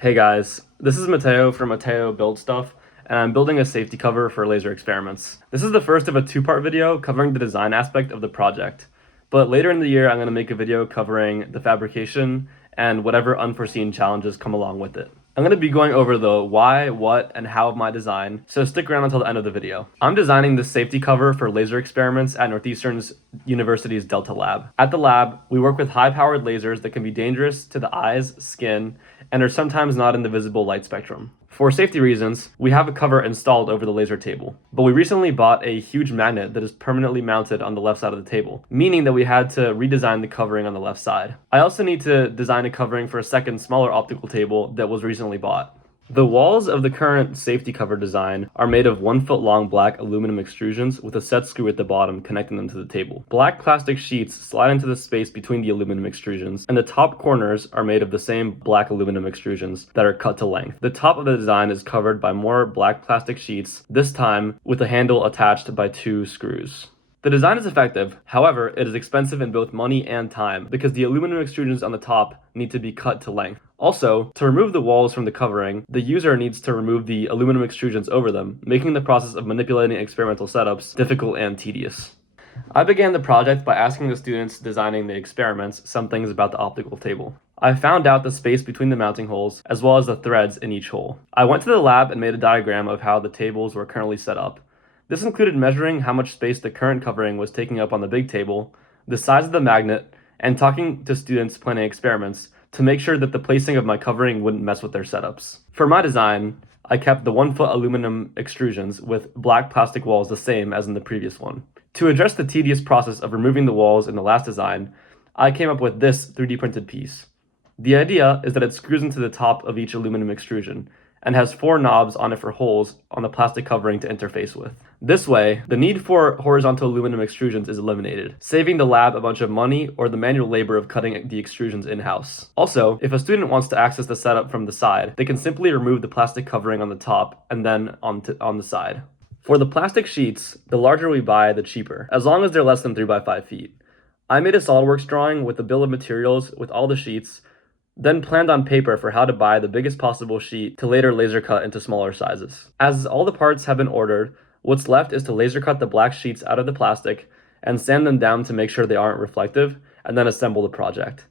Hey guys, this is Mateo from Mateo Build Stuff, and I'm building a safety cover for laser experiments. This is the first of a two-part video covering the design aspect of the project, but later in the year I'm going to make a video covering the fabrication and whatever unforeseen challenges come along with it. I'm going to be going over the why, what, and how of my design, so stick around until the end of the video. I'm designing this safety cover for laser experiments at Northeastern University's DeLTA Lab. At the lab, we work with high-powered lasers that can be dangerous to the eyes, skin, and are sometimes not in the visible light spectrum. For safety reasons, we have a cover installed over the laser table, but we recently bought a huge magnet that is permanently mounted on the left side of the table, meaning that we had to redesign the covering on the left side. I also need to design a covering for a second, smaller optical table that was recently bought. The walls of the current safety cover design are made of 1-foot-long black aluminum extrusions with a set screw at the bottom connecting them to the table. Black plastic sheets slide into the space between the aluminum extrusions, and the top corners are made of the same black aluminum extrusions that are cut to length. The top of the design is covered by more black plastic sheets, this time with a handle attached by 2 screws. The design is effective, however, it is expensive in both money and time because the aluminum extrusions on the top need to be cut to length. Also, to remove the walls from the covering, the user needs to remove the aluminum extrusions over them, making the process of manipulating experimental setups difficult and tedious. I began the project by asking the students designing the experiments some things about the optical table. I found out the space between the mounting holes, as well as the threads in each hole. I went to the lab and made a diagram of how the tables were currently set up. This included measuring how much space the current covering was taking up on the big table, the size of the magnet, and talking to students planning experiments to make sure that the placing of my covering wouldn't mess with their setups. For my design, I kept the 1-foot aluminum extrusions with black plastic walls the same as in the previous one. To address the tedious process of removing the walls in the last design, I came up with this 3D printed piece. The idea is that it screws into the top of each aluminum extrusion and has 4 knobs on it for holes on the plastic covering to interface with. This way, the need for horizontal aluminum extrusions is eliminated, saving the lab a bunch of money or the manual labor of cutting the extrusions in-house. Also, if a student wants to access the setup from the side, they can simply remove the plastic covering on the top and then on the side. For the plastic sheets, the larger we buy, the cheaper, as long as they're less than 3 by 5 feet. I made a SolidWorks drawing with a bill of materials with all the sheets, then planned on paper for how to buy the biggest possible sheet to later laser cut into smaller sizes. As all the parts have been ordered, what's left is to laser cut the black sheets out of the plastic and sand them down to make sure they aren't reflective, and then assemble the project.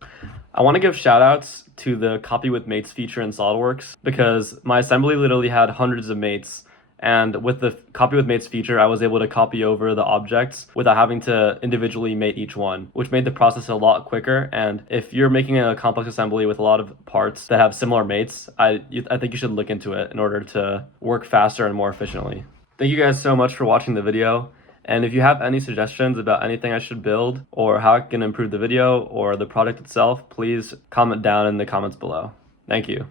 I want to give shoutouts to the Copy with Mates feature in SolidWorks because my assembly literally had hundreds of mates. And with the Copy with Mates feature, I was able to copy over the objects without having to individually mate each one, which made the process a lot quicker. And if you're making a complex assembly with a lot of parts that have similar mates, I think you should look into it in order to work faster and more efficiently. Thank you guys so much for watching the video. And if you have any suggestions about anything I should build or how I can improve the video or the project itself, please comment down in the comments below. Thank you.